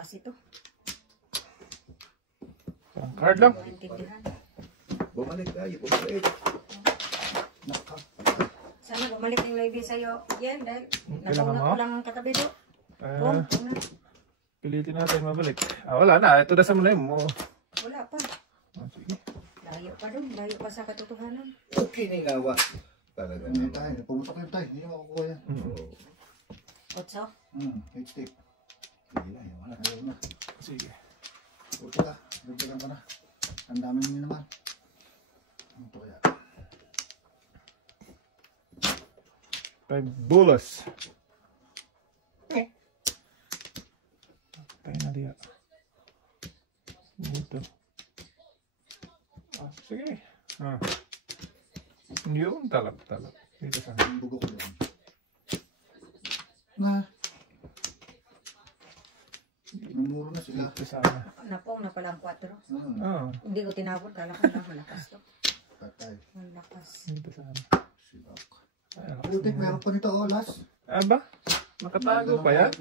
klase to. Ang card lang. Maintindihan. Bumalik tayo, bumalik. Sana bumalik yung live sa'yo. Yan, dahil Kailangan napunot mo? ko lang ang katabi do. Boom, na. Pilitin natin mabalik. Wala na. Ito na sa muna mo. Wala pa. Sige. Layo pa doon. Layo pa sa katotohanan. Okay na yung gawa. Talaga Ano na. tayo? Pumutok yung tayo. Hindi na makukuha yan. Otso? H-tape. Sige na, yaman na. Ayaw na. Sige. Puto ka. Dagdagan ka na. Ang dami mo naman. Ano to kaya? 5 bulas. Tayo na diya. Dito. Sige. Yun, talap. Dito sa Ang bugo ko lang. Na. Namuro na sila. Dito sa Napong na pala ang 4. Hindi ko tinapon. Kala ko lang malakas to. Patay. Malakas. Dito sa Silak. Putik, meron pa nito olas. ba? Nakatago pa yan?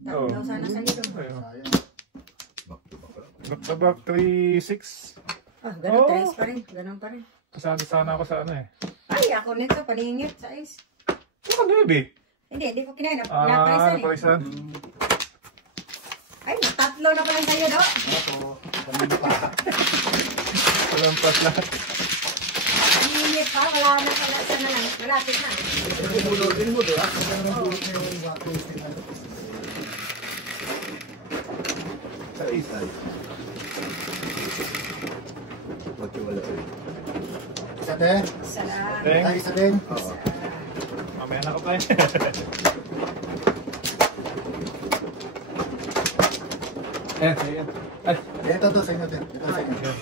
Daw sana sa'yo doon. Sayang. Back to back 3-6. Ganun, trace pa rin. Ganun pa rin. Kasali sana ako sa ano eh. Ay, ako nito. Paningit sa ice. Ano baby? Hindi ko kinain. Naparisan eh. Naparisan. Ay, 3 na pala sa'yo do. Ito. Kanina pa. Walang pas lahat. Paningit pa. Wala na pala. Sana lang. Malapit na. Din mo, diba? Sa isa. Magkiwala ko. Isa din. Salamat. Ay, isa din. Oo. Mamaya na ko tayo. Ayan. Ay. Ito to sa inyo din. Ito sa inyo.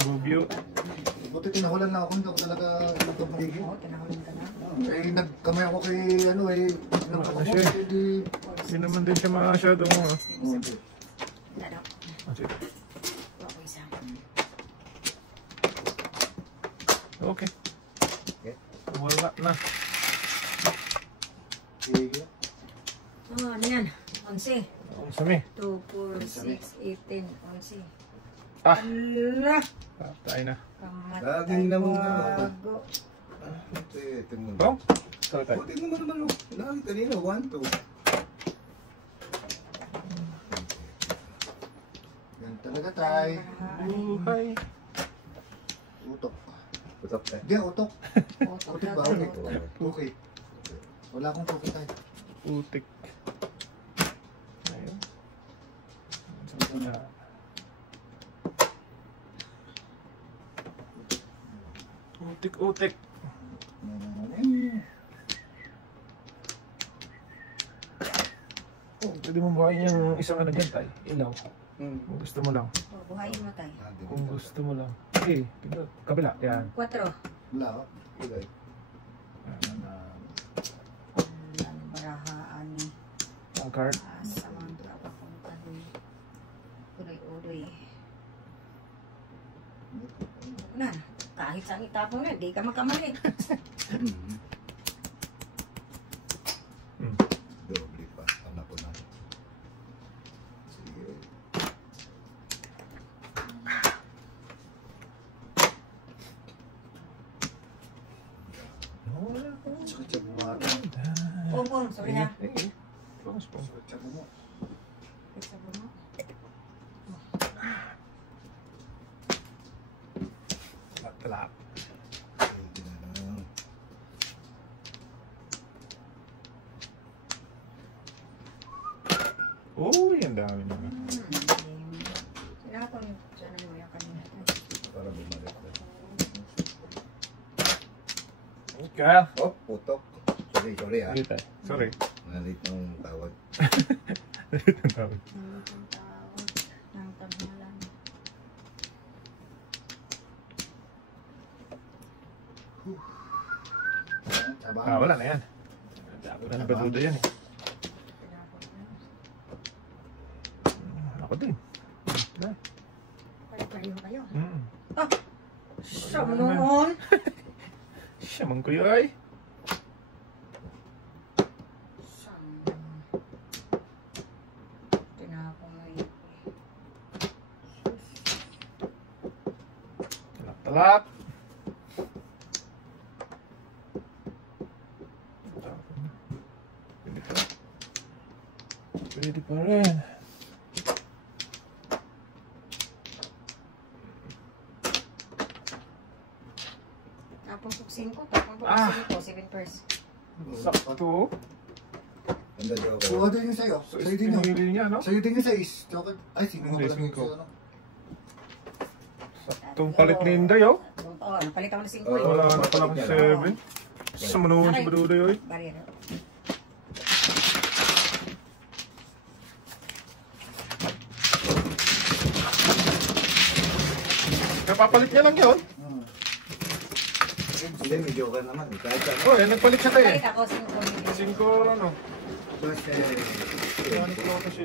Bubyo. Buti tinahulan na ako. Hindi ako talaga magiging. Oo, tinawin ka na. Nagkamay ako kay ano eh. Ano siya eh? Hindi naman din siya masyadong Lalo. sige. Okay, isa. Okay. Wala na. Sige. Ano yan? 11. Ang sami. 2, 4, 6, 18, 11. Ah. Ala! Patay na. Laging naman bago. Tingnan mo. Oh? Sorry tayo. Tingnan mo naman. Lagi kanina, 1, 2. Yan talaga tay. Buhay. Utok. Putok tayo. Hindi, utok. Otok Utik na ba? to. Utik. Okay. Wala akong putik tay. Putik. Ayun. Utik. Pwede mo buhayin yung isang ano dyan tayo. Ilaw. Kung gusto mo lang. Buhayin mo tayo. Kung gusto mo lang. Okay. Kabila. Yan. 4. Wala ako. Okay. Barahaan ni Ang card. asamang papunta doon. Uloy-uloy. Na, kahit saan itapon na, di ka magkamali. Doble pa. Ano po na. Sige. Sakit sa bumata. Pong, sorry ha. Sakit sa bumo. Isa ba mo? Talap. Oh, yan dami naman. Sinakon yung sana mo yung kanina. Para bumalik. Okay. Oh, putok. Sorry ah. Sige tayo. Sorry. Nalit ng tawag. Ang tawag. Ang tawag ng tagmalan. Wala na yan. Wala na baduda yan eh. Ako din. kayo. Mm. Siya mo noon. Siya man kayo ay. Tinapong na yun. Talak. Pwede pa rin. Tapong suksin ko. Tapong suksin ko. 7 pers. Sakto. Ganda daw ako. Kuha din yung sa'yo. Sa'yo din yung. Pinili niya, no? Sa'yo din yung 6. Ay, sino nga pala Hindi, yung cinco. ano? Saktong palit ni Inday, oh. Oo, napalit ako ng 5 Oo. Wala na pala akong 7. Sa manuhon si Baduday, oy. Barero. Kapapalit niya lang yun. Hmm. Hindi, medyo ka naman. Kahit ano. Oh, nagpalit siya tayo. Napalit ako 5. 5, ano. Basta, Ano ko kasi.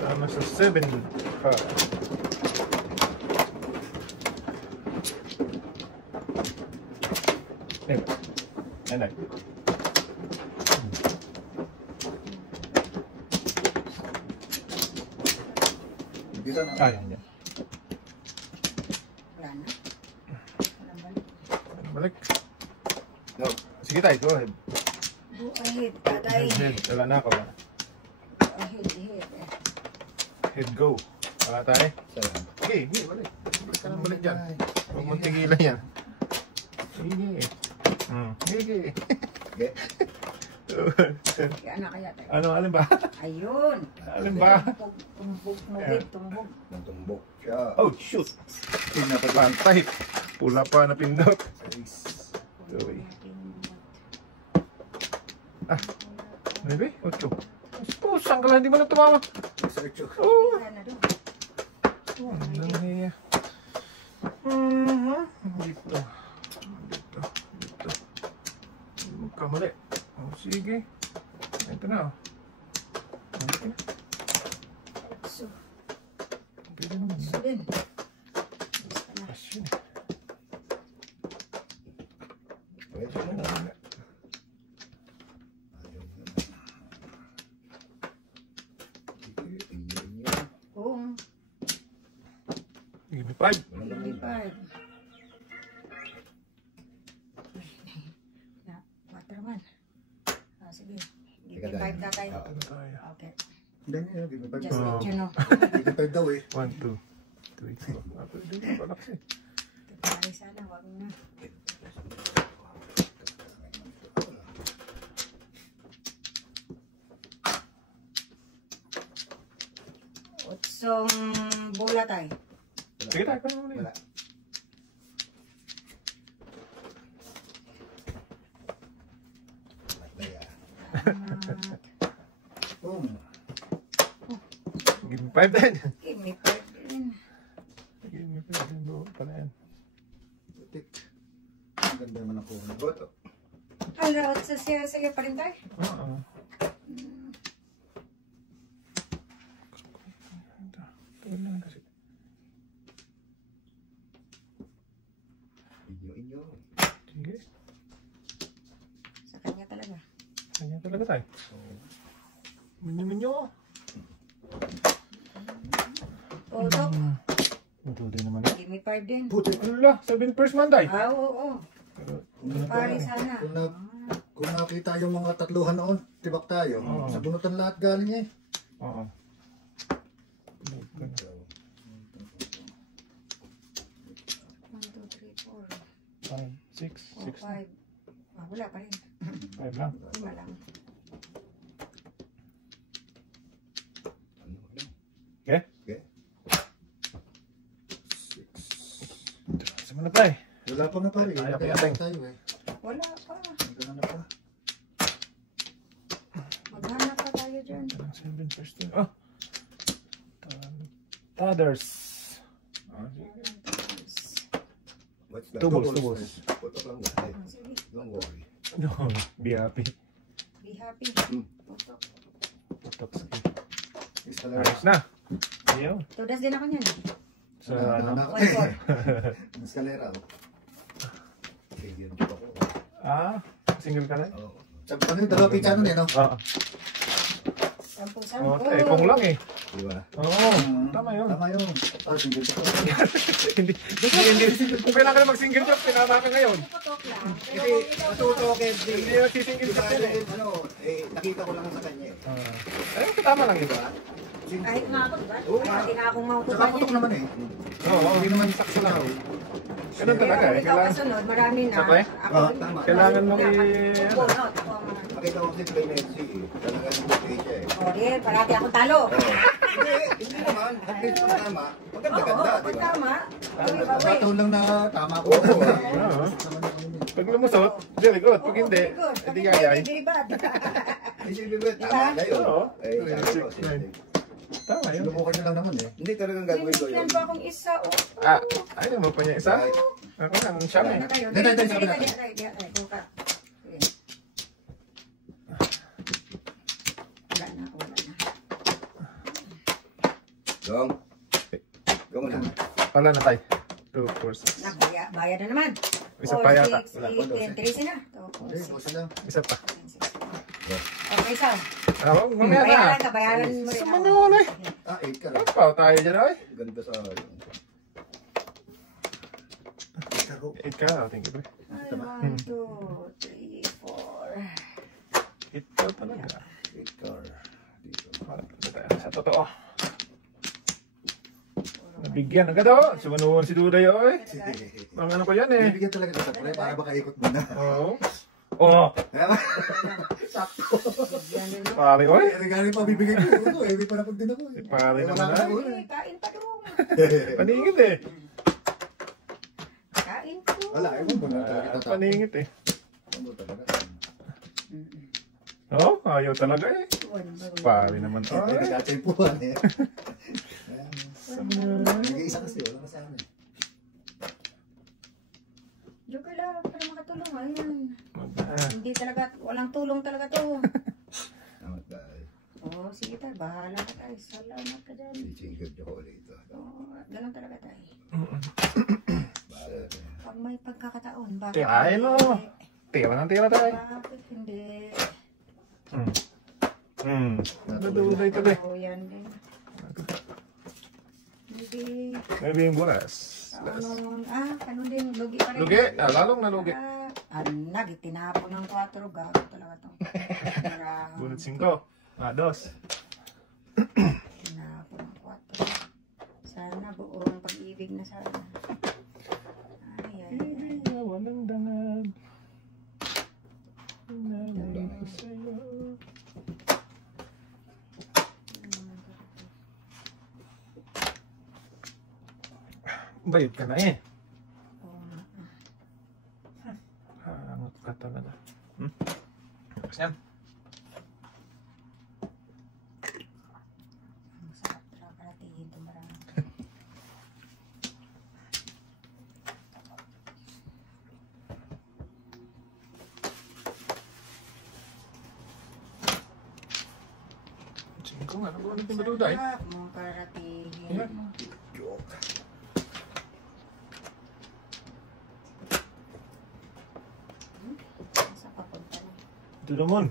Tama sa 7. Anak. Dito na. Ayan yan. Wala na. Walang balik. Balik. no. Sige tayo, go ahead. Go ahead, tatay. Head. Wala na ako. Go ahead, ahead. Head go. Wala tayo. Saan? Sige, sige, balik. Balik ka lang balik dyan. Huwag mong tigilan yan. Sige. Sige. Okay. Kaya na kaya tayo. Ano, alin ba? Ayun. Alin ba? Tumbog, mugid, tumbog. Nang tumbok siya. Oh, shoot. Pantay. Pula pa na pindot. Uy. Maybe? 8. Oh, saan ka lang? Hindi mo na tumawa. Search yun. Oh. Wala na doon. Oh, ang dami. Dito. Dito. Dito. Magkamali. Oh, sige. Ito na. Okay. So, Pwede naman. so din. Basta na. Asin. Pwede mo na. Kung Give me 5. 25. Na, waterman. Ah, sige. Give me 5 na tayo. Ito na tayo. Okay. Hindi niya, give me 5 Just daw. let you know. Give me 5 daw eh. 1, 2, 3, 4. Pwede na pala kasi. Pare sana, wag na. Otsong bola tayo. Sige tayo. Paano mo na Wala. yun? Mataya. Boom. Give me 5 din. Give me 5 din. Give me 5 din. Doon pala yan. Putik. Ang ganda naman ang kuha. Goto. Ala, otsa siya sige pa rin tayo. Oo. Ito lang kasi. Inyo. Sige. Sa kanya talaga. Kanya talaga tayo. Minyo. Otok, Ito din naman. give me 5 din. Putik. Ala, 7 first man tayo. Ah, oo. Pare sana. Kung nakita yung mga tatluhan noon, tibak tayo. Oo. Sa bunutan lahat galing eh. Oo. 1, 2, 3, 4, 5, 6, 6. 5. Ah, wala pa rin. 5 lang. 5 lang. Okay? Okay. Sama na tayo. Wala pa na pare. Ayaw, Kaya ayaw. tayo eh. Wala pa. Hanggang na pa. Maghanap pa tayo dyan. 7 first. Oh. Tothers. What's that? Tubos, tubos. Putok lang dahil. Ah, sige. Don't worry. No, be happy. Be happy. Putok. Putok, sige. Escalera. Ayos na. Ayun. Tudas din ako niyan. Sa ano? One four. Escalera. Sige, yan dito ako. Single ka na? Oo. Sabi ko nyo, dalawa picha nun eh, no? Oo. Sampu-sampu. Kung lang eh. Di ba? Oo, tama yun. Tama yun. Single ko. Hindi. Kung kailangan ka na mag-single job, tinama ka ngayon. Putok lang. Kasi matuto ako kay Andy. Hindi nagsisingil job Dahil din eh. ano, nakita ko lang sa kanya eh. Ayun, tama lang yun. Kahit nga ako, diba? Oo. Hindi na akong mautukan Saka putok naman eh. Oo, hindi naman sakso lang. Ganun talaga eh. Ikaw kasunod, marami na. Sakto eh? Ako, Tama. Kailangan mo Bunot. Ako ang mga. Nakita ko kasi kay Nancy eh. Talagang okay siya eh. O, di, parati akong talo. Hindi naman. At least pag tama, maganda-ganda, Oo, di pag ba? tama. Uy, babay. Kataon lang na tama ko. Oo. Oo. Pag lumusot, very good. Pag hindi, hindi kayay. Very bad. Hindi, tama na yun. Oo. Eh, sabi ko, Tama yun. Sinubukan nyo lang naman eh. hindi talagang gagawin ko yun. Yan ba akong isa? Ayaw mo pa niya isa? Ako lang, siya Ano eh. kayo? Dito, dito, Dito, dito. dito, buka. Sige. Wala na, wala na. Dong. Dong na. Wala na tayo. 2, 4, 6. Bayad na naman. Isa pa yata. 4, 6, 8, 10, 13 na. Hindi, bukas lang. Isa pa. Okay, so. Mamaya na. Bayaran ka, bayaran mo rin. Sa mga wala eh. 8 ka lang. Papaw tayo dyan ay. Ganda sa akin. Ikaw, thank you. 1, 2, 3, 4. Ito talaga. Victor. Dito. Sa totoo. Nabigyan agad o. Sumanuhan si Duday o eh. Ang ano ko yan eh. Bibigyan talaga sa pre para baka ikot mo na. Oo. Oh, Sakto. pare o eh. Regalo pa bibigay ko. Ito eh, hindi pa napag din ako eh. Pare naman Wala ay. ako Ay, kain pa doon. Paningit eh. Kain po. Wala, ewan ko na talaga tatapon. Paningit eh. Ano talaga? Oh, ayaw talaga eh. Pare naman to. Ay, eh. nagkatsempuhan eh. Nag-iisa kasi, wala ka sa amin. Joke lang, para makatulong. Ayun. Ah, Hindi talaga, walang tulong talaga to. Namat dahil. Oo, sige tayo, bahala ka tayo. Salamat ka dyan. Sisingkod ako dito. Oo, ganun talaga tayo. Bahala ka. Pag may pagkakataon, bakit Tirahin mo. Tira ng tira tayo. Bakit hindi? Naduday tuloy. Oo, yan din. Hindi. Maybe yung buras. Ano din, lugi pa rin. Lugi. Lalong na lugi. Anag, itinapon ng 4, gago talaga to. Bunot 5. 2. Tinapon ng 4. Sana buong pag-ibig na sana. Ay, ay, ay. Walang dangad. Nalala ko sa'yo. Bayot ka na eh. Oo nga. Hangot ka talaga. Tapos yan. Ang sarap talaga paratingin ito marami. Singko nga. Nabuhan natin maduday. Sarap mga paratingin. Yeah. Joke. Sa papunta na. Ito naman.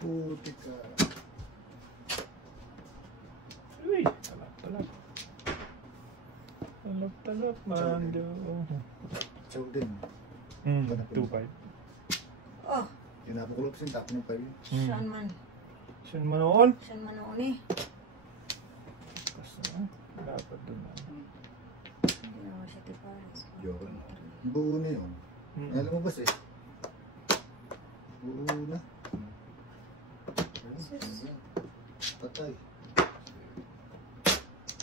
Putik ka. Uy. Talap. Talap, mando. Chow din. 2-5. Oh, Tinapakulot sin tapon ng payo. saan man. Saan manoon? Saan man noon eh. Kasi dapat doon na. Hindi naman siya tipares. Joke. Buo na yun. Alam mo ba eh? Buo na. Patay.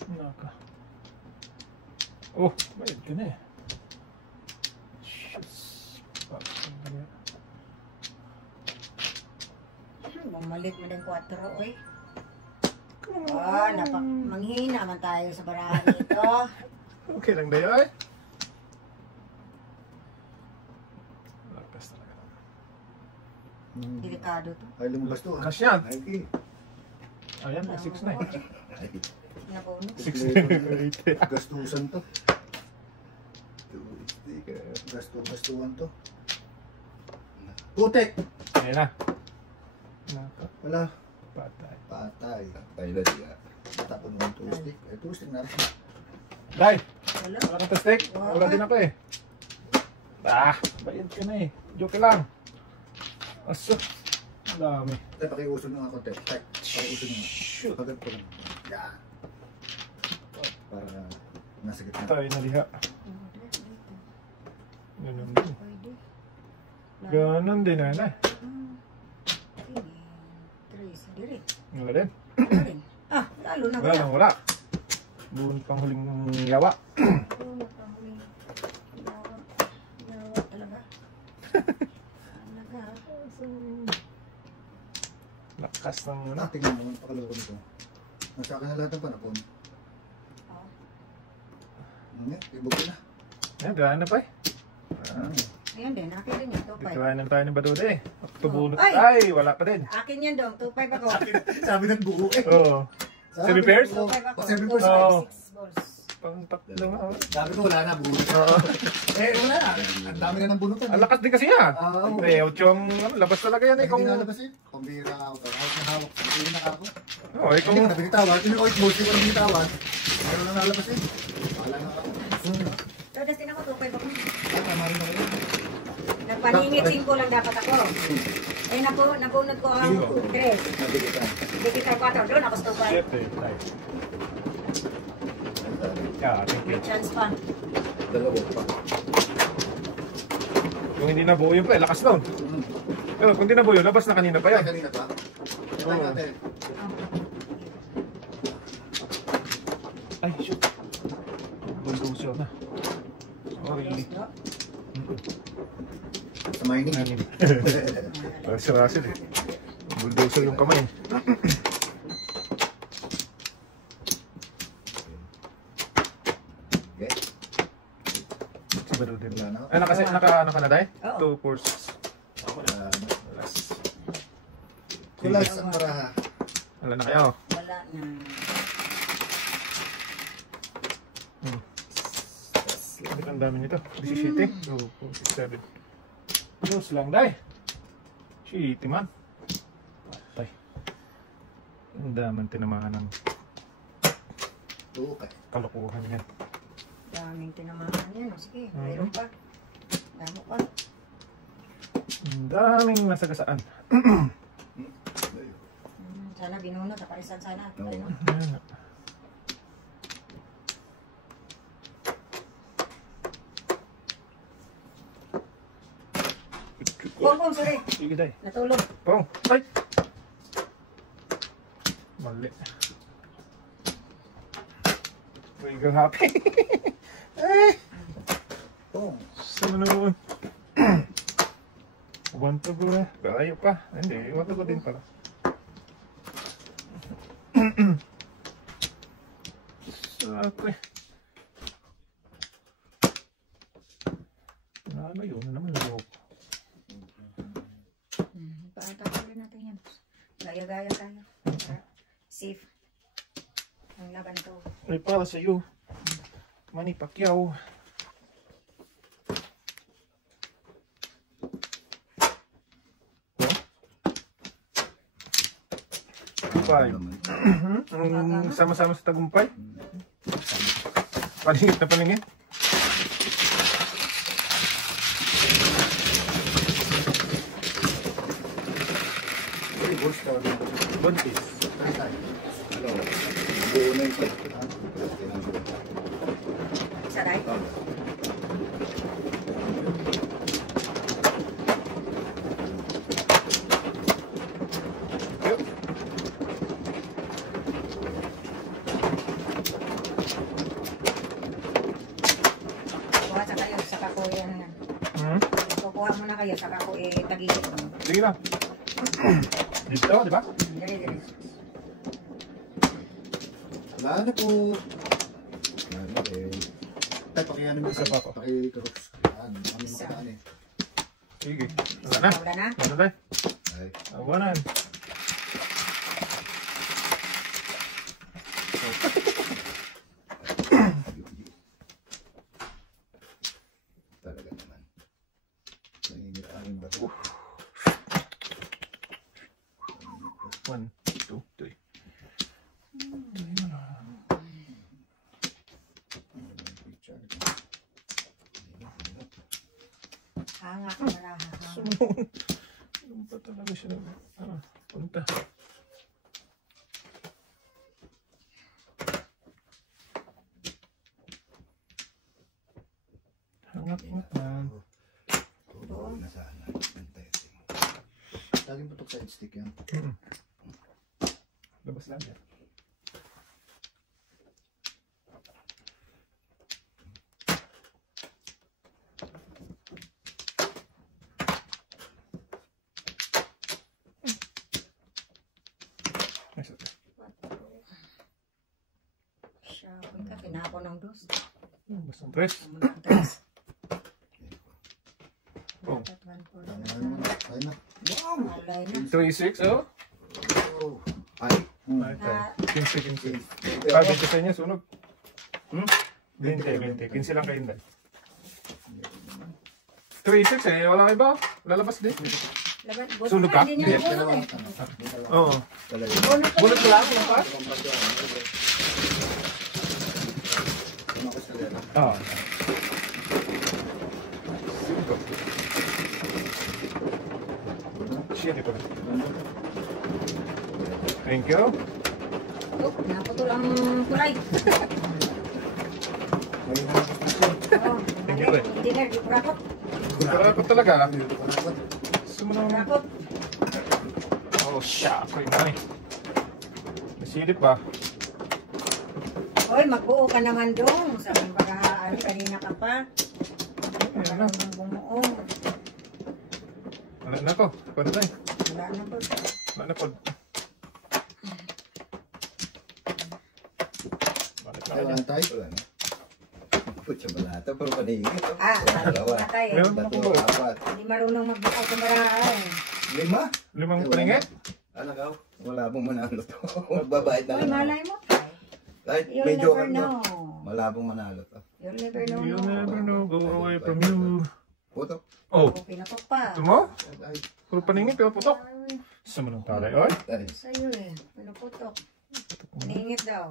Naka. Oh, bayad ka na eh. Shucks. Bumalik mo ng 4, oy. Manghina man tayo sa barahan nito. Okay lang dayo eh. Delikado to. Ay, lumabas to. Cash yan. Ay, okay. Ayan, 6 na eh. Nabunot. 6 na. Gastusan to. Sticker. Gastuan to. Putek! Ayan na. Naka, Wala. patay. Patay. Tayo na siya. Tapon mo yung two-stick. Ay, two-stick na rin. Dai! Wala. Wala kang tastek? Wala din ako eh. Bayad ka na eh. Joke lang. Aso. Ang dami. Tay, pakiusog nga konti. Tay, pakiusog nga. Shoot. Pagod ko lang. Yan. Para nasa gitna. Tayo na liha. Ganun din. Pwede. Ganun din na. Sige. Trace. Dire. Wala din. Wala rin. Lalo na wala. Wala. Buon pang huling yawa. Oo, nakahuling. Yawa talaga. Talaga. Lakas ng ano. Tingnan mo, pakalaro nito. Nasa akin na lahat ng panapon. Oo. Nga, ibog ko na. Ayan, gana pa eh. Ayan din, akin din yan. 2.5. Dikwanan tayo ni Badude eh. Tubunot. Ay! Ay, wala pa din. Akin yan dong, 2.5 ako. Sabi ng buo eh. Oo. Sabi 7 pairs? 2.5 ako. 7 pairs. 2.5, Oo. 6 balls. Pang tatlo nga. Oh. Sabi ko wala na, buo. Oo. Wala na. Ang dami na ng bunutan. Ang lakas din kasi yan. Oo. Eh, yung ano, labas talaga yan eh. Hindi Kung... nalabas eh. Kung bihira ako. Hawak na hawak. Hindi na ako. Oo, eh, kung... Hindi ko na binitawan. Hindi ko na binitawan. Meron na nalabas eh. Wala na ako. So, Dustin ako, 2.5 ako. Tama rin ako yun. Nagpaningitin ko lang dapat ako. Eh, nabunod ko ang 3. Nabigitan. Hindi kita 4. Doon ako sa 2.5. Shit eh. Tayo. Yeah, thank May you. chance pa. Dalawa pa. Kung hindi nabuo yun pa eh, lakas doon. Pero kung hindi nabuo yun, labas na kanina pa yan. Kanina pa. Oo. Ate. Ay, shoot. Bulldozer na. Sorry. Drop. Sa mining. Anim. Si Russell eh. Bulldozer yung kamay. Okay. Si Badude. Wala na. Ay, ano ka na dahil? Oo. 2 forces. Last. Kulas ang baraha. Wala na kayo. Wala na. Ang dami nito. 17. 2, 4, 6, 7. Close lang dahil. Shitty man. Patay. Ang daming tinamahan ng Okay. kalokohan yan. Daming tinamaan yan. Sige, mayroon pa. Damo pa. Ang daming nasagasaan. Sana binunod. Naparisan sana. Oo. Ano? Ayan. Pong, sorry. Sige dahil. Natulog. Pong. Ay! Mali. Wiggle happy. Eh! Pong. Saan na naman? Wanto ko na. Kaya pa. Hindi, wanto ko din pala. Sakre. Ano yun? Ano naman loob? Paatakulin natin yan. Gaya-gaya tayo. Para safe. Ang laban to. Ay, para sa iyo. Manny Pacquiao. Tagumpay. Ang sama-sama sa tagumpay. Paningit na paningit. Buntis. Ano? Buo na isa. Isa tayo. Kuha sa kayo. Saka ko yan. Kukuha mo na kayo. Saka ko tagilid. Sige lang. Dito, di ba? Dire. Wala na po. Ano eh. Tay, pakiyanin mo Isa pa ako. Pakikarooks. Ano, kami makadaan eh. Sige. Wala na. Wala na. Wala na. Ay. Awanan. Talaga naman. Nangingirahin ba ito? 1, 2, 3. Hanga ka wala hanga. Ano ba talaga siya? Punta. Hangap mo na. Huwag na sana. Laging putok sa stick yan. Labas lang yan. Nice. Siya, ka tinapon ng dos. Basta press. Oh. Ayun na. Malay na. 3-6, oh. Oh. Ay. Ay, 15. Ah, 20 sa inyo, sunog. 20. 15 lang kayo, Inday. 3-6 eh, wala kayo ba? Lalabas din. Laban, Sunog ka? Hindi niya Hindi. nabuno eh. Oo. Talaga. Bulot ko lang, yung pa? Oo. Shit, ito na. Thank you. Oh, naputol ang kulay. Oh, Thank you, hindi na, di kurakot. Kurakot talaga. Sumunod. Kurakot. Oh, siya. Ako yung nanay. Nasilip ba? Hoy, magbuo ka naman dong. Sa paghahaan, kanina ka pa. Ayan na. Bumuo. Wala na ako. Pwede tayo. Wala na po. Wala na po. Balik na Ay, kayo. antay. Wala na. Putya balata. Pero panigit. Ah, sabi ko nga tayo. Meron Bato ako ba? apat. Hindi marunong magbuo sa barahaan. 5. 5 paningit? Alam ka, wala pong manalo to. Magbabayad na Hoy, lang. malay mo. Kahit You'll medyo never know. malabong manalo to. You'll never know. You'll never know. Go away from you. Puto. Oh, Oh, pinatok pa. ito mo? Ay, Puro paningit, pero putok. Ay, Sumunod talay. Oy. ay, sa'yo eh. Pinaputok. Maningit daw.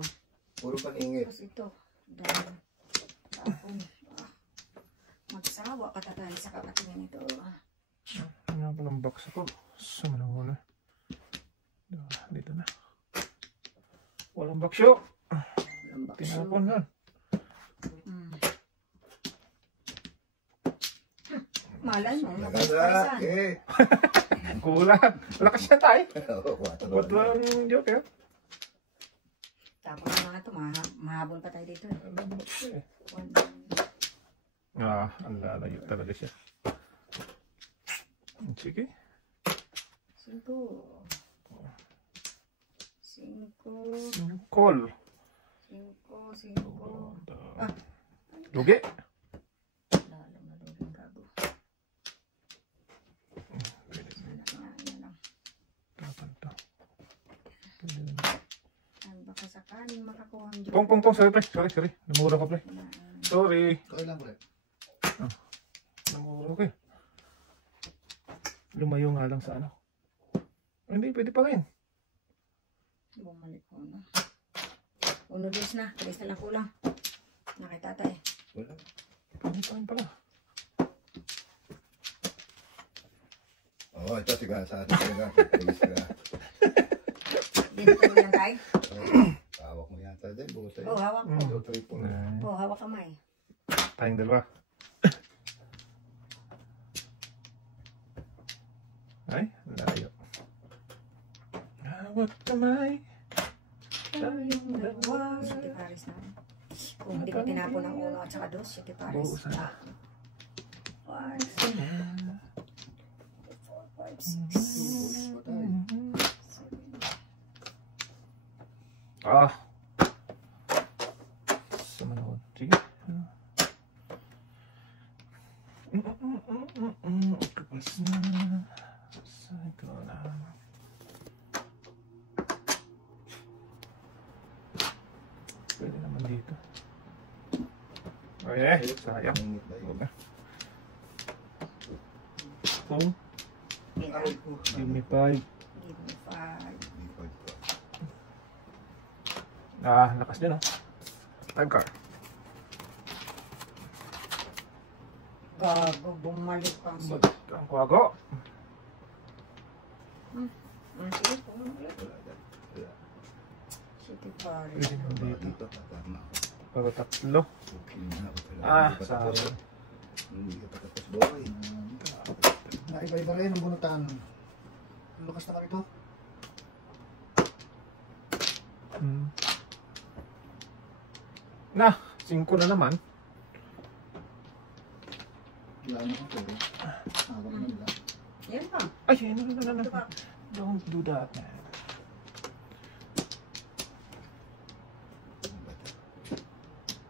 puro paningit. Tapos ito. Dahil. Tapon. Ah. Magsawa ka tatali sa kakatingin ito. Ah. Ano pa ng box ako? Sumunod na. Dito na. Walang baksyo. Lambak siya. Tinapon na. Malay mo. Nagasak eh. Kulang. Lakas siya tayo. Oo, 4. Ba't lang joke eh? Tapos na mga ito. Mahabol pa tayo dito. Eh. Alam mo siya eh. One. Ang lalayo talaga siya. Sige. 5. 5. Call. 5. Ah. Lugi. Lalo na doon yung gago. Yan lang. Tapan to. Ay, baka sakaling makakuha ang Pong. Sorry. Namura ko, pre. Sorry. Okay lang, pre. Namura ko eh. Lumayo nga lang sa ano. Hindi, pwede pa rin. Bumalik ko na. Uno dos na. Tulis na lang kulang. Nakita tayo. Wala. Pwede pa rin pala. Oo, ito sigara sa atin talaga. Pagpagis ka. Dito lang tayo. Hawak mo yata din. Buto Oh, hawak ko. 2, 3, 4. Ay, Oh, hawak kamay. tayong dalawa. Ay, layo. Hawak kamay. Tayong dalawa. City Paris na. Kung hindi ko tinapon ng uno at saka dos, City Paris. Buusan na. 1, 2, 3, 4, 5, 6. Ah. Sumunod. Sige. Kapos na. Sa ito na. dito. Okay, sayang. Okay. So, Aray ko. give me 5. Give me 5. Ah, lakas din, oh. Time card. Gago, bumalik pang si... Ang kwago. Sige, bumalik. City Paris. Pwede naman dito. Dito, tatama ako. Para tatlo. Okay na ako pala. Ah, Hindi pa sa tapos. Hindi ka pa tapos buhay. Naiba-iba rin ang bunutan. Ang lakas na kami to. Na, 5 na naman. Wala na ako pero. Hawak na nila. Yan pa. Ay, no. Don't do that, man.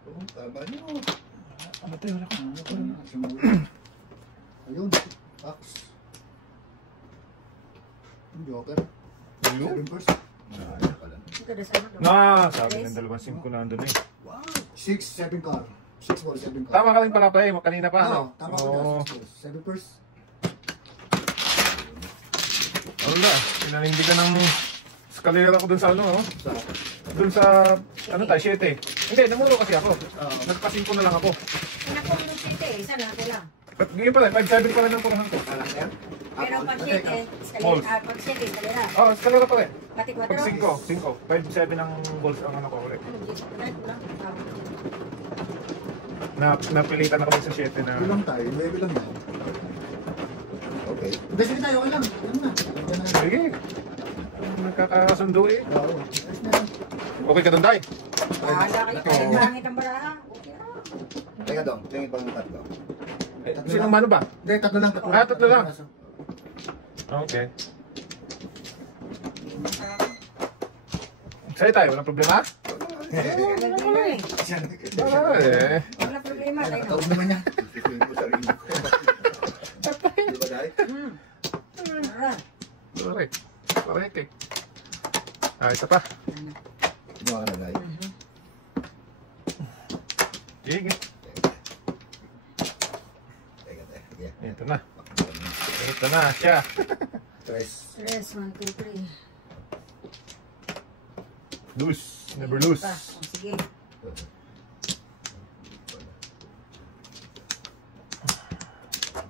Oo, tama niyo. Ano tayo? Wala ko. Ano ko na? Simula. Ayun. Pax. Yung Joker. Ayun. 7 first. Ano pala? Ito na sana doon. Na, sabi ng dalawang 5 na andun eh. Wow! 6, 7 car. 6 ball, 7 car. Tama ka rin pala pa eh, kanina pa, ano? Tama ko Oo. na. 7 first. Wala, pinanindigan ng eskalera ko dun sa ano, oh. Sa Dun sa, ano tayo, 7. Hindi, namuro kasi ako. Nagpa-5 na lang ako. Anak ko yung city eh. Isa lang, ito lang. But ngayon pala, 5-7 pa rin ang purahan ko. Alam yan? Pero pag city, Balls. pag city, eskalera. Oh, eskalera pa rin. Pati Pag 4. 5, 5, 7 ang balls ang ano ko ulit. Ano, Jason? Ano, lang. Napilitan ako sa 7 na. bilang tayo. Level lang yan. Okay. Hindi, sige tayo. Okay lang. Yan na. Yan na. Sige. Nagkakasundo eh. Oo. Ayos na yan. Okay ka dun, Day? Bahala kayo. Kahit langit ang baraha. Okay na. Teka dong, tingin pa ng tatlo. Sinong mano ba? Hindi, tatlo lang. Ah, tatlo lang. Okay. Sa'yo tayo, walang problema? Wala problema eh. Ah, eh. Wala problema. Tayo na. Tawag naman yan. Isipin ko sarili ko. Di ba dahil? Alright. Correct. Correct eh. Ah, isa pa. Gawa ka na dahil. Sige. Teka, teka. Ito na. Ito na siya. Stress. Stress, 1, 2, 3. Loose. Never lose. Pa. O, sige.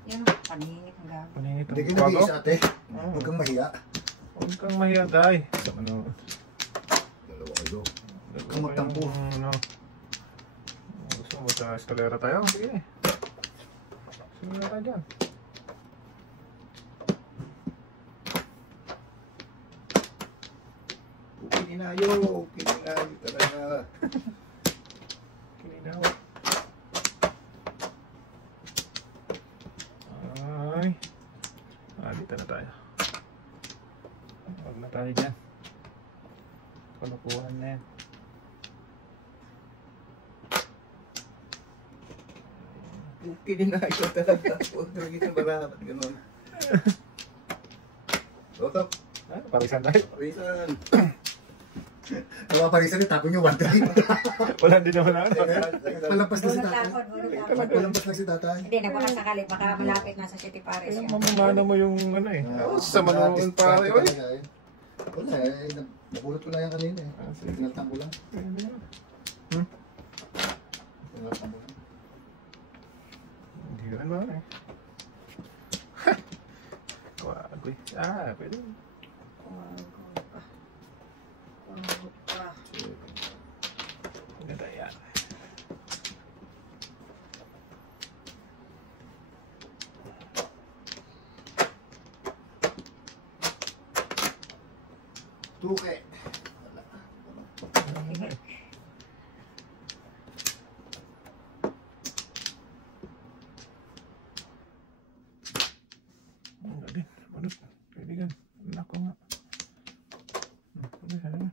Yan o. Paningit ang gago. Paningit Hindi ang kayo kwago. nag-iisa ate. Huwag kang mahiya. Huwag kang mahiya, Day. Ano? Dalawa kayo. Huwag kang magtampo. Ano? Gusto mo sa eskalera tayo? Sige. Sige na tayo dyan. Kininayo. Kininayo talaga. Kininaw. Ay. Ah, dito na tayo. Huwag na tayo dyan. Kalokohan na yan. Kininayo talaga. Huwag naging sa baraha. Ba't ganun? Otok. Ah, parisan tayo. Parisan. Napaparisan niyo, tapon niyo 1 3. Wala din naman ako. Palampas na si Unang tatay. takot, unang takot. Palampas na si tatay. Hindi, nagpapasakali. Baka malapit na sa City Paris Kailang yan. mamamana mo yung ano eh. Oh, sa manoon pare. Oy. Wala eh. Nabulot ko na yan kanina eh. Ah, sige. Pinaltang ko lang. Hmm? Pinaltang ko lang. Hindi ka rin ba eh. Kwago eh. Ah, pwede. Kumagot pa. Kumagot pa. Ganda yan. Tuke. Ang galing. Ano? Pwede gan. Anak ko nga. Pwede ka na.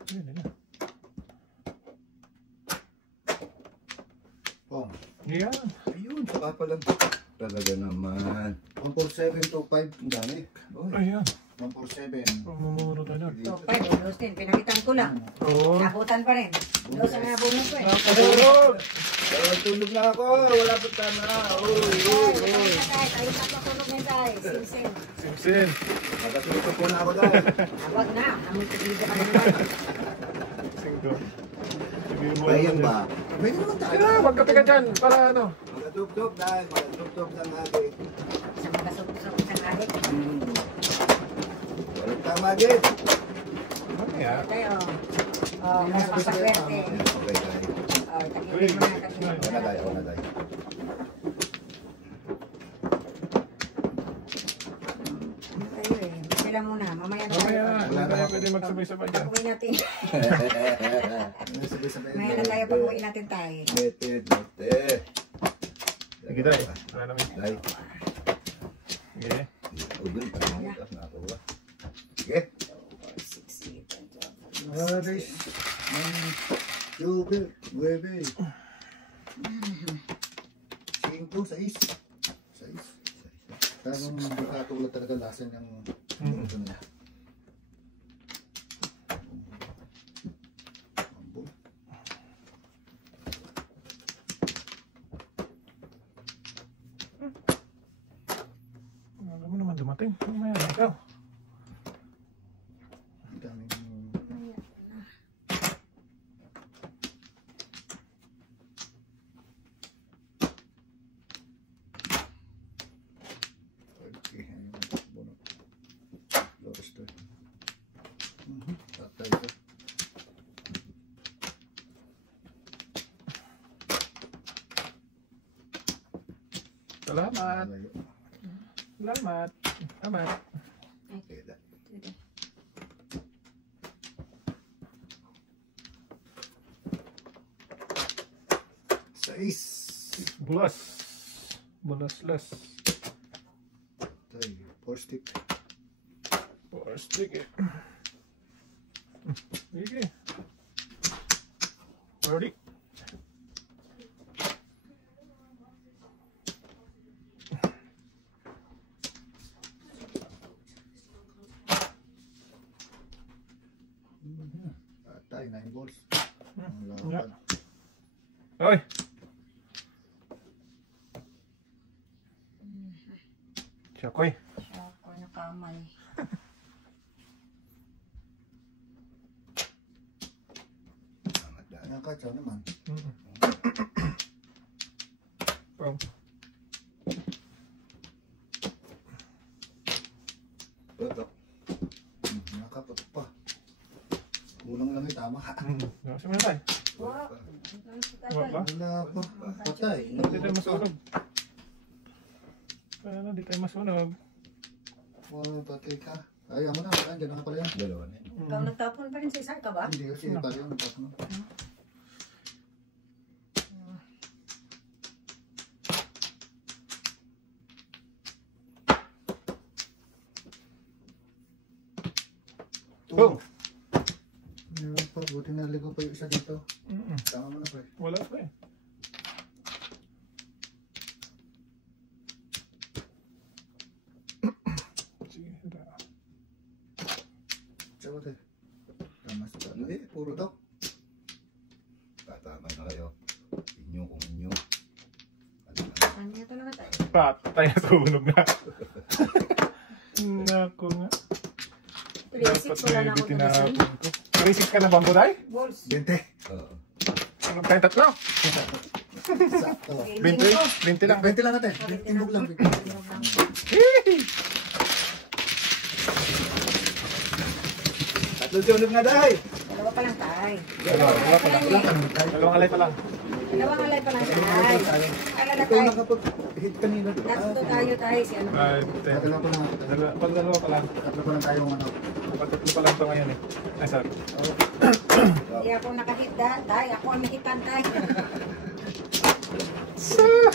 Pwede na. Oh. Yan. Ayun, saka pa lang. Talaga naman. 14725. Ang dami. Boy. Ayan. 147. Pamumuro tayo. So, 5 Agustin, pinakitan ko lang. Oo. Nabutan pa rin. Doon sa nabunod ko eh. Nakatulog. Tulog na ako. Wala pa tama. Tayo na matulog na tayo. Sim-sim. Simsin. Nakatulog po na ako dahil. Huwag na. Namultiplido ka naman. Singko. Sabihin mo Bayan naman ba? Pwede naman tayo. yan. Magkape ka dyan. Para ano. Magatugtog dahil. Magatugtog ng agi. Sa magasok-sok isang adik. Walang tama, Git. Mamaya. Tayo. Oh, may papaswerte. Okay, dahil. Oh, takilin mo na, takilin mo Ako na na. dahil. Ako na dahil. Ano tayo eh? Sila muna. Mamaya na Mamaya tayo. na. Hindi tayo pwede magsabay-sabay dyan. Pag-uwi natin. Sabay-sabay. Mamaya na tayo pag-uwi natin tayo. Gete, gete. Sige tayo. Wala naman. Dahil. Sige. Udon pa naman. Ako ba? Sige. 6, 7, 12. Aris. Yubil. Nueve. 5, 6. Tanong katulad talaga lasa ng ito nila. Ambo. Alam mo naman dumating. Mamaya na ikaw. Ang daming okay, ayun, bono. Lotus to. Patay to. Salamat. Malayo. Salamat. Salamat. Okay, dahil. Sais. Bulas. Bulaslas. Tay, 4 stick. Sige. Sige. Ready? Patay, 9 balls. Ang Yeah. laban. Hoy! Siyakoy. Ako nakamay. Salamat dahil. Ayan ka, tiyaw naman. Oh. Tutok. Nakapatok pa. Kulang lang tama. Kasi mo na tayo. Wow. Wala ba? Wala pa. Patay. Hindi tayo masunog. Paano di tayo masunog? Wala, patay ka. Ayaw mo na. Andiyan na ka pala yan. Dalawa na yun. Ikaw nagtapon pa rin sa isang ka ba? Hindi kasi pala yun. Tapos na. Boom! Meron pa. Buti naligaw pa yung isa dito. Mm-mm. Tama mo na pa. Wala pa eh. Sige, ito. Tsaka tayo. Tama sa tama. Hindi, Puro daw. Tatama na kayo. Inyo kung inyo. Ano na? Ano ito na tayo? Patay na sunog na. Naku nga. 3-6 wala na ako tulisan. ko. 3-6 ka na bang buday? Balls. 20. Oo. Ano tayong tatlo? Sakto. 20 lang. 20 lang natin. 20 timbog lang. Hihihi. Tatlong tunog na dahil. Dalawa pa lang tayo. Dalawa pa lang. Dalawang alay pa lang. Dalawang alay pa lang tayo. Ala na Ikaw tayo. nakapag-hit kanina. Tatlo tayo si ano. Ay, Tatlo pa lang. dalawa pa lang. Tatlo pa lang tayong ano. Tatlo pa lang ito ngayon eh. Ay, sorry. Hindi ako nakahit tayo. Ako ang nahitan tayo.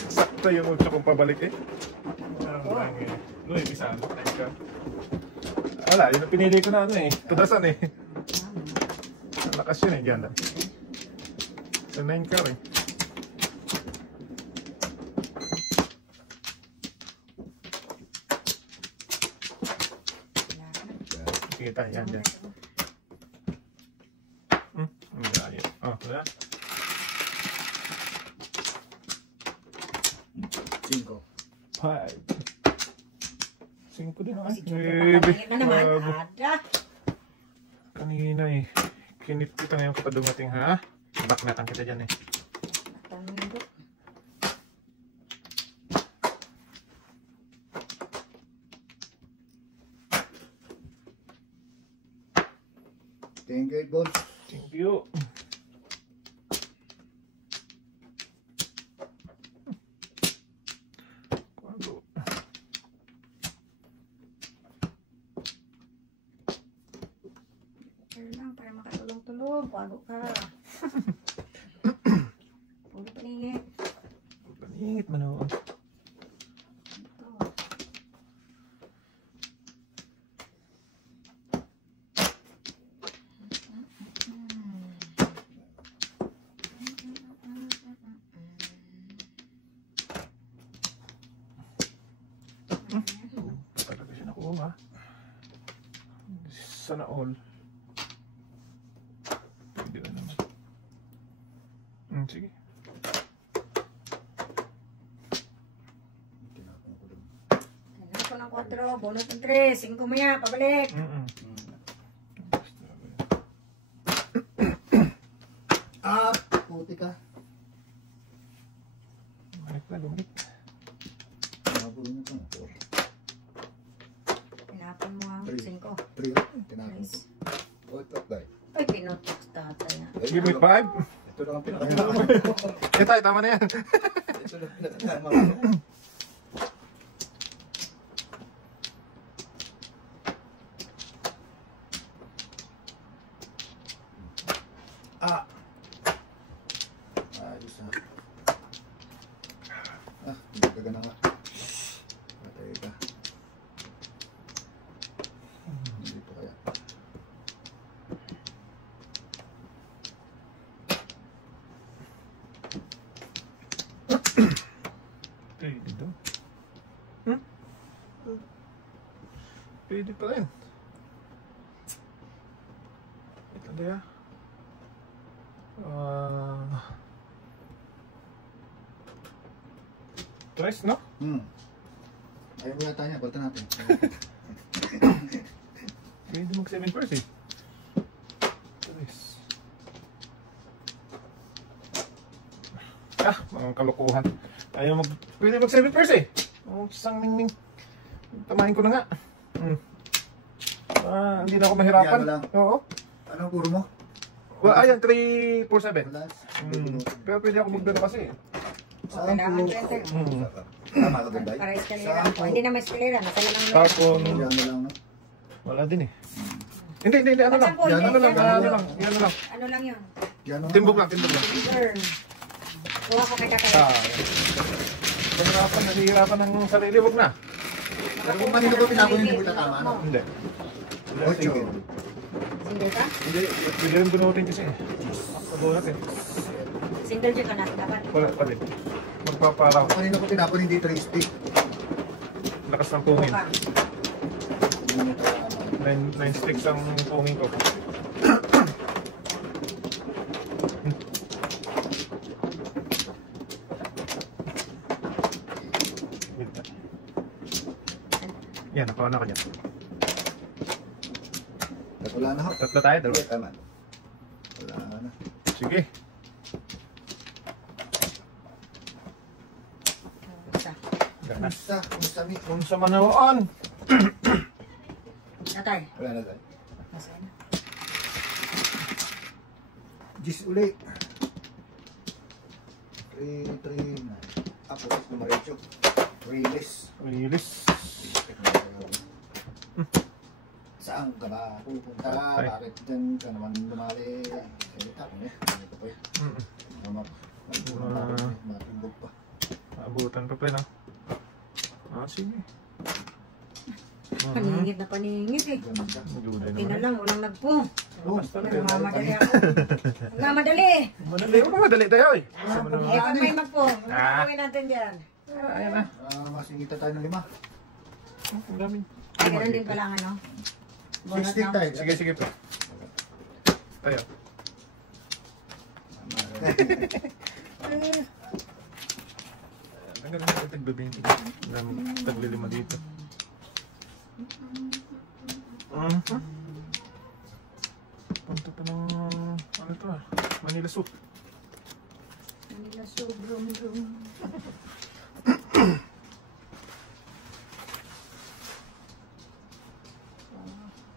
Sakto yung utso kong pabalik eh. Ang langit. Luy, bisa. Thank you. Wala, yun ang pinili ko na ano eh. Tudasan eh. Ang lakas yun eh, ganda. Sa 9 ka eh. Kita, yan, yan. Diba? 5. 5. 5 din ako. Si Joker, papatangin na naman. Ada. Kanina eh. Kinit kita ngayon kapag dumating ha. Baknatan kita dyan eh. Matangin. Thank you, Bones. Thank you. Quando? Kaya lang, para makatulong-tulong. Bago ka. Puro paningit. Paningit man ako. Ito. Talaga siya nakuha. Sana all. Hindi ba naman. Sige. Kailangan ko ng 4. Bonus ng 3. 5 mo yan. Pabalik. Ah, puti ka. Balik na, bumalik. Mabulo na ito. Pinapon mo ang 5. 3. Tinapon ko. Oh, ito, dahil. Ay, pinutok tatay na. Give me 5. Ito lang ang pinakatama. Eh tayo, tama na yan. Ito lang ang pinakatama. Ah! Ayos na. Ah, hindi ka gana nga. Patay ka. Hindi pa kaya. Pwede daw. Pwede pa rin. Ito na ya. Tres, no? Ayaw mo yata niya, balta natin. Pwede mag 7 first eh. Tres. Mga kalokohan. Ayaw mag... Pwede mag 7 first eh. Isang ningning. Tamahin ko na nga. Hindi na ako mahirapan. Yan lang. Oo. Anong puro mo? Well, ayan, 3, 4, 7. Wala. Pero pwede ako magdala kasi. Saan Kailangan puro? 20. Tama ka din, Day? Para eskalera. Hindi na may eskalera. Nasala lang yun. Tapon, Yan na lang, no? wala din eh. Hindi, ano lang. Saan po? Ano lang, yan lang. Ano lang yun? Yan na Timbog lang. Burn. Kuha ko kay kakay. Nahihirapan ng sarili, huwag na. Pero kung kanino ko pinapon, hindi ko tatama, no? Hindi. Ocho. Single ka? Hindi, pwede rin bunutin kasi. Pabunot eh. Single dyan ka na. Dapat. Wala pa din. Magpaparaw. Kung kanino ko pinapon, hindi 3 stick. Lakas ng pungin. Buka. Hindi mo tatama. 9 sticks ang pungin ko. Yan, nakuha na ko dyan. Wala na ho. Tatlo tayo, dalawa. Hindi, tama. Wala na. Sige. Isa. Ganas. Sa, kung sa mi. Kung sa manawan. Tatay. Wala na, Day. Masaya na. Gis uli. 3, 9. Ako, numaretso. Release. Release. Saan ka ba pupunta? Ay. Bakit dyan ka naman lumali? Salita ko niya. Ano ko pa yun? Matumbog pa. Abutan pa pa no? Sige. Paningit na paningit eh. Ganun siya. Maguday Ina naman. lang, walang nagpo. Basta Nagmamadali ako. Nagmamadali. Madali. Huwag madali tayo eh. Sa Eh, manawan. pag may magpo, ano gagawin natin dyan? Ayan na. Masingita tayo ng 5. Ang dami. Ganun din pala ang ano. 6 stick tayo. Sige, sige pa. Tayo. Ang ganda ng tagbibinti. Taglilima dito. Punta pa ng ano to ah, Manila soup. Manila sobrang room.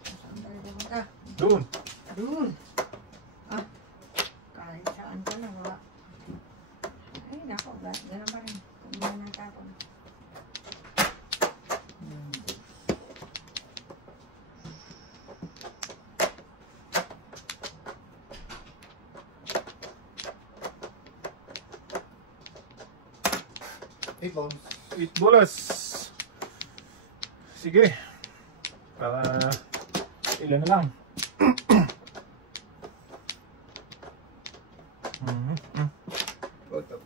Saan tayo pumunta? Doon. Doon. Ah, kahit saan ka na, wala. Ay, nako, gano'n pa rin. Kung hindi na natapon. Hey, bones. 8 bolas. Sige. Para ilan na lang. Ito.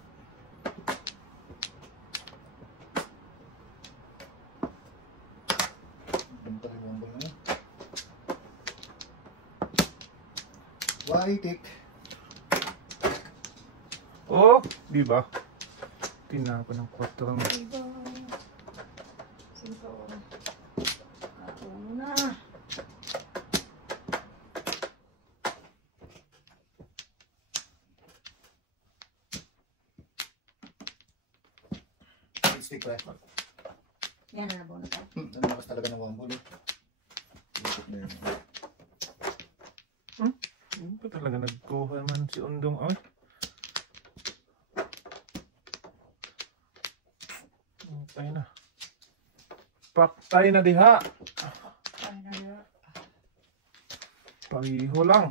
Ano pa rin yung ball na yun? Why take? Oh, di ba? Tinapon ng 4 ang Diba? Sino? Ako muna. Stick pa. Yan na nabuno ka. Ang lakas talaga ng wambol. Ikot na yun. Hindi pa talaga nagkuha man si Undong. Ay. Patay na. Patay na diha. Ay, na. Pariho lang.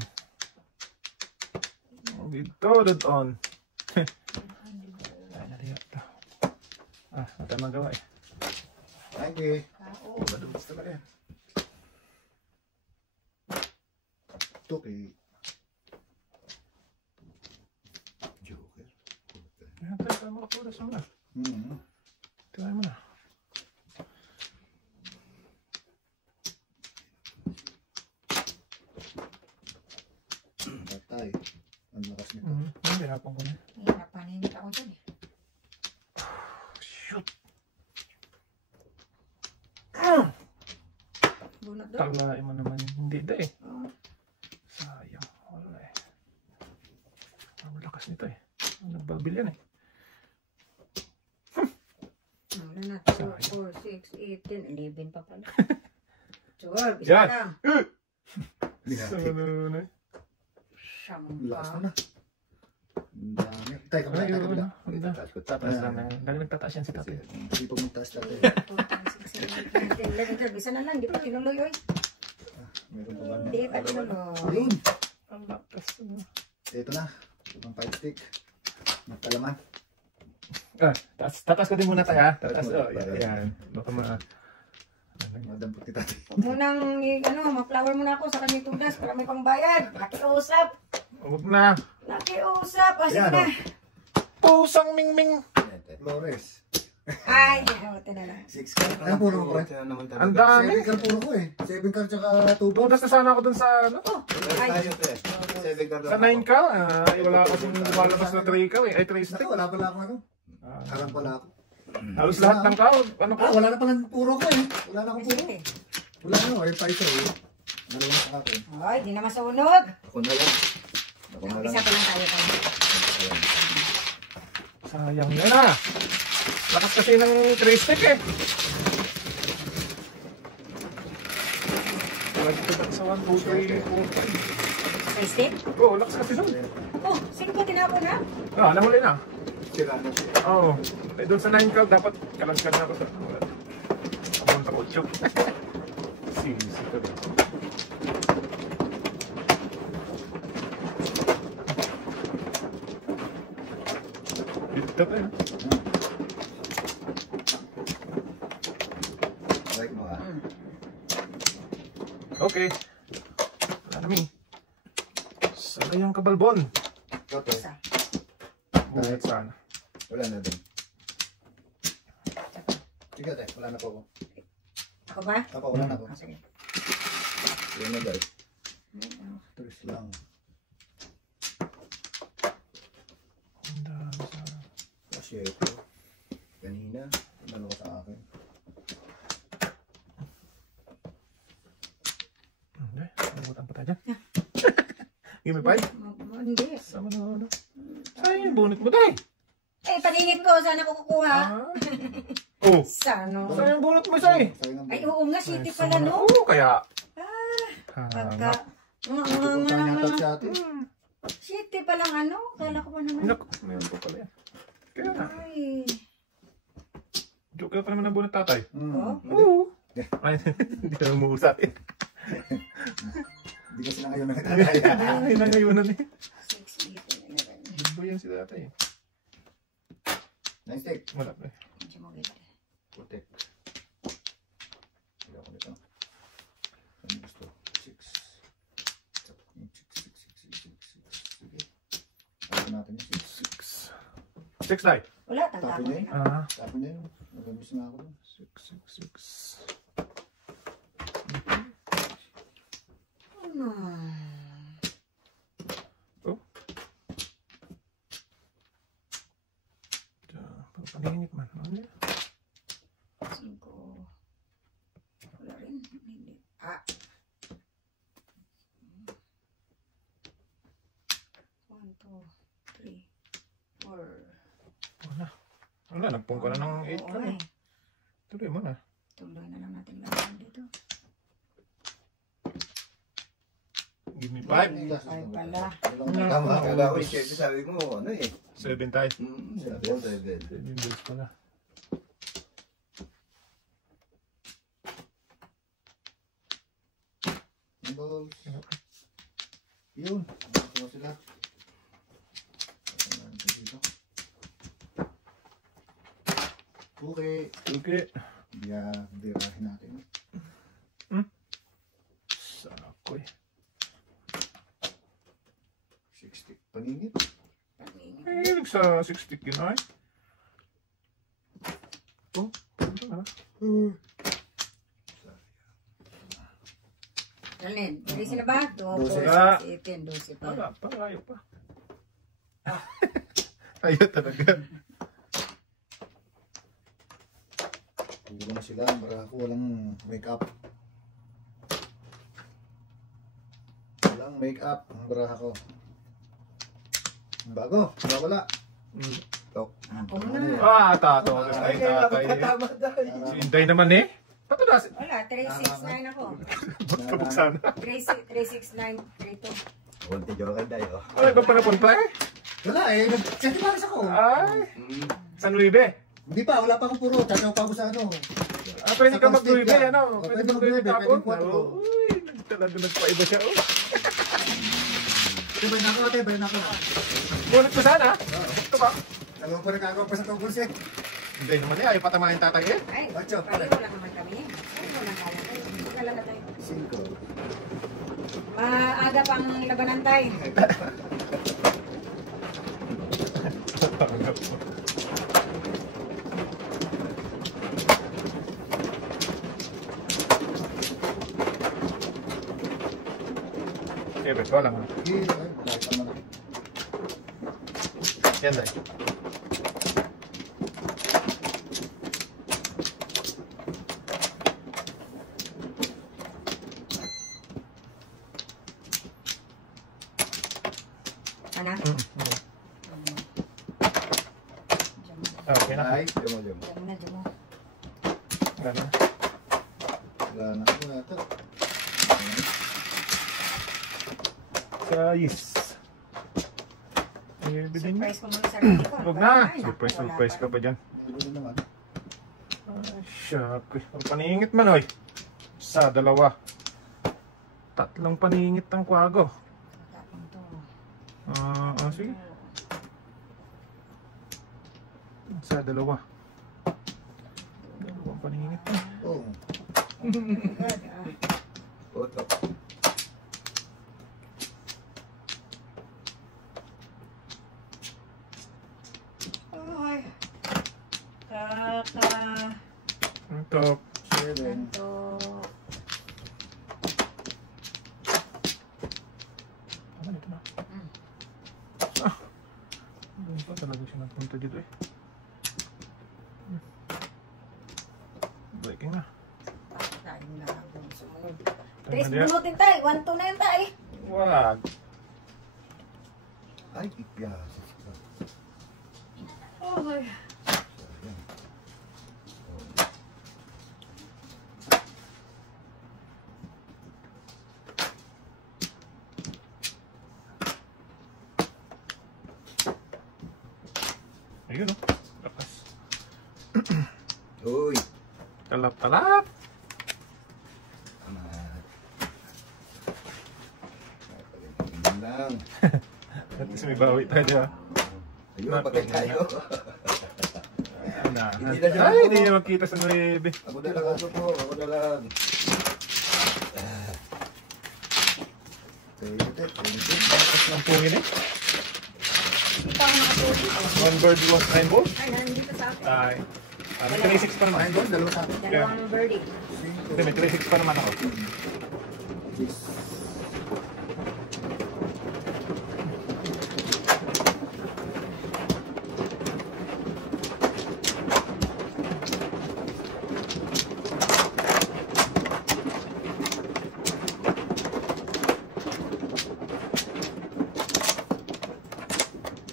Dito, doon. Patay na diha. Ah, matay magawa eh. Thank you. Kao. Madulas talaga yan. Tuki. Joker. Ayan tayo tayo makapulas mo na. Try mo na. Patay. Ang lakas nito. Hirapan ko na. Hirap paninit ako dyan. Shoot! Bunot doon. Talain mo naman yun. Hindi da eh. Oh. Sayang. Wala eh. Ang lakas nito eh. Nagbabil yan eh. Wala na. 2, 4, 6, 8, 10, 11 pa pala. 12, isa Yan. lang. Binati. na. Siyam Lakas pa. na. Ang dami. Tay, kabila, tay, kabila. Tataas lang na yan. Lagi nagtataas yan si tatay. Hindi po magtaas tatay. 4, 5, 6, 7, 8, 9, 10, 11, 12. Isa na lang. Di pa tinuloy, oy. Meron pa ba? Di pa tinuloy. Ayun. Ang lakas. Ito na. Ang 5 stick. Magpalaman. Ah, tatas ko din muna tayo ha. Tatas. Tatas Oh, muna. yan. Baka ma... Madampot ni tatay. Huwag mo nang, ma-flower muna ako sa kanyang tudas para may pangbayad. Nakiusap. Huwag na. Nakiusap. Asik Yan, na. Pusang mingming. Flores. Ay, ginawate na lang. 6 card. Ano puro ko pre? Ang dami. 7 card puro ko eh. 7 card tsaka 2 balls. Putas na sana ako dun sa ano. Oh, ay. Sa 9 ka. Ay, wala kasing lumalabas na 3 ka eh. Ay, 3 stick. Wala pala ako ano. Harang pala ako. Halos lahat ng kao. Ano ko? Wala na pala puro ko eh. Wala na akong puro. Sige. Wala na. Ay, paisa eh. Dalawa na ako. Ay, di na masunog. Ako na lang. Ako na lang. Isa pa lang tayo. Sayang yan ah. Lakas kasi ng 3 stick eh. Lagi ko sa 1, 2, 3, 4, 5. Tasty? Oo, lakas kasi nun. Oh, sino ba tinapon ha? Ah, nahuli na. Sira na siya. Oo. Eh, doon sa 9 ka, dapat kalaskan na ako sa... Papunta ko, chok. Sisi ka rin. Dito ka yun. Like mo ah. Okay. Wala namin. Sayang kabalbon. Ito. Isa. Buhat sana. Wala na din. Sige tayo. Wala na po ako. Ako ba? Ako, wala na ako. Oh, sige. Yan na guys. 3 lang. Give me 5. Hindi. Sama na ano. Sayang yung bunot mo, tay. Eh, paningit ko. Sana ko kukuha. Oh. Sana. Sayang yung bunot mo, say. Sayang ang Ay, oo nga. City pala, no? Oo, kaya. Pagka... Pagkakanya tat si ate. City pa lang ano? Kala ko pa naman. Naku, mayroon po pala yan. Kaya na. Ay. Joke na pa naman ang bunot, tatay. Oh. Oo. Ay, hindi na umuusap eh. Hindi kasi na ngayon nagtataya. Ay, nangayunan eh. 6, 8, 11. Bigbo yan si tatay eh. Nice take. Wala pa eh. Medyo mo ganda. Protect. Hindi ako dito. Ano gusto? 6. Sige. Ano natin yung 6. 6 tay. Wala, tanda ko Tapos na. Ah, Tapos na yun. Nagabis na ako dun. 6. Oh. Pagpalingit man. Ano yun? 5. Wala rin. Hindi. Ah. 1, 2, 3, 4. Wala, nagpong ka na ng 8 Oo ka nga eh. eh. Tuloy mo na. Tuloy na lang natin laban dito. Give me 5. Ay pala. Tama, akala ko yung chef, sabi mo, ano eh. 7 tayo. Sabi mo, 7. 7 days pala. Balls. Yun. Nakuha sila. Ayan, dito. Okay. Okay. Birahin natin. Sako eh. 60. Paningit. Ay, sa 60 kinay. Oh, ano na? Alin, bilisin na ba? 2, 12. 4, 6, 8, 10, 12 pa. Wala pa, ayaw pa. Ayaw talaga. Hindi na sila. Marako walang make-up. Walang make-up. Ang barako. Bago. Wala. Tok. Ako na. Tato. Ay, tatay. Tama dahil. Si Inday naman eh. Pato na. Wala, 369 ako. Pabuk sana. 369, 32. Kunti joker tayo. Ay, ba pa napunta eh? Wala eh. Nag-chat ako. Ay, San Luibe. Hindi pa. Wala pa akong puro. Tataw pa ako sa ano. Pwede ka mag-Luibe, ano? Pwede mag-Luibe. Pwede mag-4. Uy, talaga nagpaiba siya. Oh. Sabay na ako ate. Sabay na ako. Bunot ko sana. Ito ba? Alam pa nagkakaw pa sa tungkol siya. Hindi naman eh, ayaw patamahin tatay eh. Ay, Ocho. pareho lang naman kami. Ay, wala kaya tayo. Wala na tayo. 5. Maaga pang labanan tayo. Okay, bet, wala nga. Sige. Kahit naman ako. Yan dahil. Ano? Okay na. Ay. Diyan mo. Diyan mo. Wala na. Wala na ako yata. Sayis. Ay, bilhin niya. Surprise ko muna sa sarili ko. Huwag na. Ay, naku, Surprise wala ka pa dyan. Hindi ko naman. Ay, syakwe. Ang paningit man, oy. Sa 2. 3 paningit ang kwago. Tapang to. Sige. Sa 2. 2 paningit na. Oo. God, Tok. Ay. Kaka. Ito. 7. Kanto. Ano ito na? Ano pa talaga siya nagpunta dito eh. Breaking na. Tayo na. Sumunod. Tayo 3 na diyan. minutin tayo. 1, 2 na yan tayo. Wag. Ay, ipiyasa. Okay. Ayun o. Lakas. Uy. Talap-talap. Ganun lang. At least may bawi tayo, di ba? Ayun, patay tayo. Na. Hindi na siya Ay, ako. hindi niya magkita sa 9. Ako na lang, ako na lang. Ang pungin eh. Hindi pa ako nakatulog. One bird lost 9 balls. Ay, nandito sa akin. Ay. May 3-6 pa naman. Ayun doon, dalawa sa akin. Dalawang birdie. Hindi, may 3-6 pa naman ako. Yes.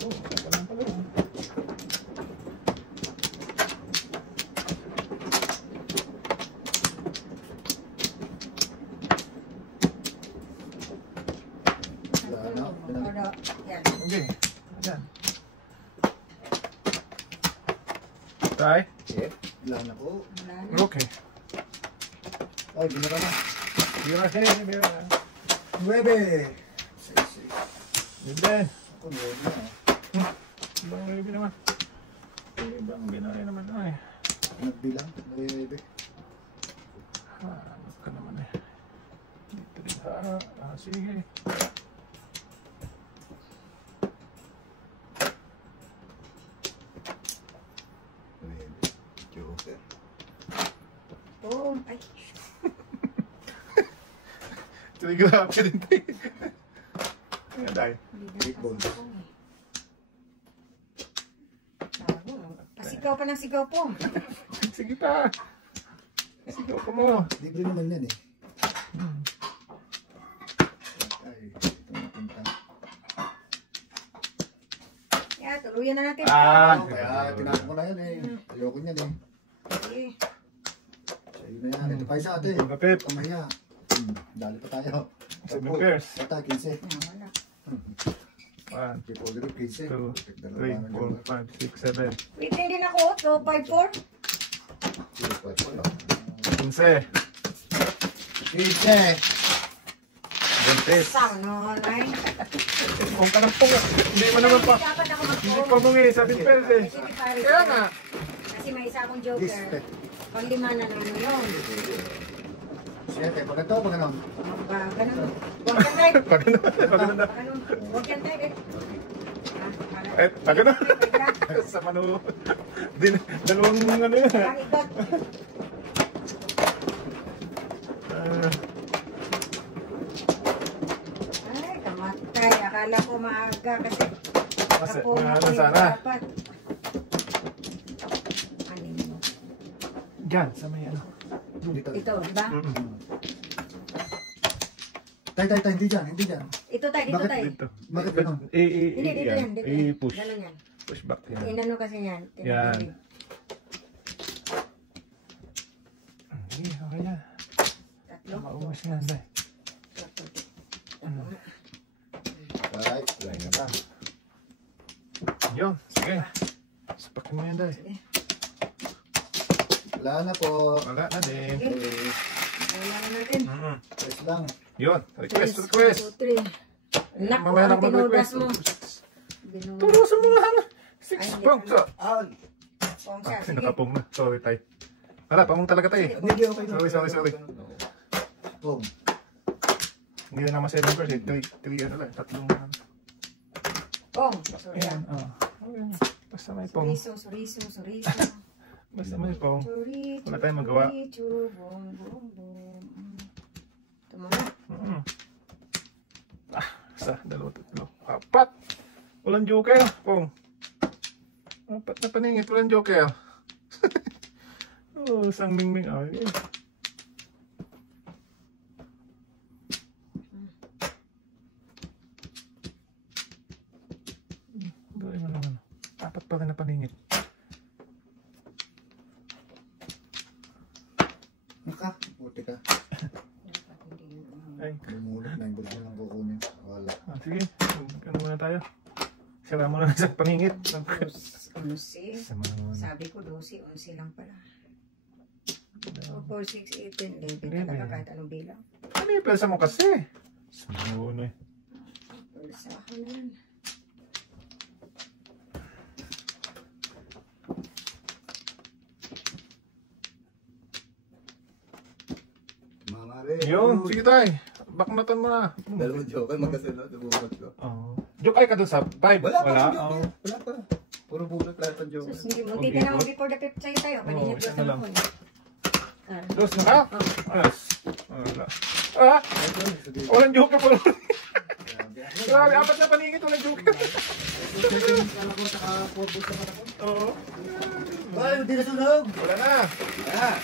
Oh, teka lang pala. Wala na. Ano? Yan. Okay. Ayan. Tay? Eh, Wala na po. Wala na. Okay. Ay, ginara na. Hindi na kasi. Hindi na. 9. Hindi. Ako, 9 na. Ibang baby naman. Ibang binari naman. Ay. Nagbilang. 9. Hanap ka naman eh. Dito rin. Sige. Joker. Oh, ay. Trigger happy din tayo. Ayan tayo. Hindi na Big ball. ako eh. Tago. Pasigaw pa ng sigaw po. Sige pa. Sigaw ko mo. Libre naman yan eh. Ay, ito na punta. Yeah, tuluyan na natin. Kaya tinapon ko na yan eh. Ayoko niyan eh. Sige. Sa'yo na yan. Ito pa isa ate. Kapit. Pamaya. Dali pa tayo. 7 pairs. Ata, 15. Wala. 1, Triple grip, 15. 2, 3, 4, 5, 6, 7. Wait, din ako. 2, 5, 4. 15. 15. Buntis. Sang noon ay. Kung ka ng punga. Hindi mo naman pa. Dapat ako Hindi mag-4. pa mong eh. 7 pairs eh. Kaya nga. Kasi may isa akong joker. Panglima na naman yun. 7. Pag ito, pag ano? Ganun. Huwag yan tayo. Pag ano. Pag ano. Ganun. Huwag yan tayo eh. Eh, pag ano. Sa manu. Dalawang ano yun. Ang ikot. Ay, kamatay. Akala ko maaga kasi Kasi, ako na ano sana? dapat. Anin mo? Diyan, sa may ano. Dito. Ito, di ba? Tay, hindi dyan, hindi dyan. Ito tayo, dito Bakit tayo. Dito. Bakit ganun? Hindi, dito yan. Dito yan. I-push. Ganun yan. Push back yan. Inano kasi yan. Yan. Sige, okay yan. Tatlo. Maubos yan, day. Ay, line na pa. Yun, sige. Sapakin mo yan, day. Wala na po. Wala na din. Sige. Kailangan natin. Press lang. Yun, request. 2, 3. Nak, Mamaya na ang tinugas mag-request. mo. Binugas. Turusan mo na. Ay, 6 hindi pounds. pa. Ay! Pong siya, Kasi sige. nakapong na. Sorry, tay. Wala, pamong talaga tay. Hindi, okay na. Sorry. Boom. Hindi na naman 7 pairs eh. 3 ano lang. Tatlong ano. Pong. Sorry. Ayan, okay. Basta may pong. Suriso. Basta may pong. Churi, Wala tayong magawa. churi, bum, bum, bum. Ito muna. Isa, dalawa, tatlo. 4. Walang joker. Pong. 4 na paningit. Walang joker. Oh, isang mingming. Okay. Apat pa rin na paningit. Naka, buti ka. Dapat hindi yun. Ay, Lumulot na yung burger ng kuko niya. Wala. sige. Ano muna tayo? Sira mo na sa paningit. Unsi. Sama na muna. Sabi ko 12, 11 lang pala. 4, 6, 8, 10, 11 Hindi, talaga may- kahit anong bilang. Ano yung pesa mo kasi? Sama na eh. Sa akin na yan. Mga rin. Yun, sige tayo. Baknatan mo na. Dalawang joker magkasunod. Nabubot ko. Oh. Joke ay ka dun sa 5. Wala pa sa Oh. joker. Wala pa. Puro bulot lahat ng joker. Sus, hindi mo. Okay, Titira mo good. before the 5th sa'yo tayo. Kanina Oo, po isa sa na lang. ako. Dos na ka? Alas. Wala. Ah! Walang joke pa rin. Grabe, apat na paningit. Walang joke. Oo. Ay, hindi na sunog. Wala na. Ah.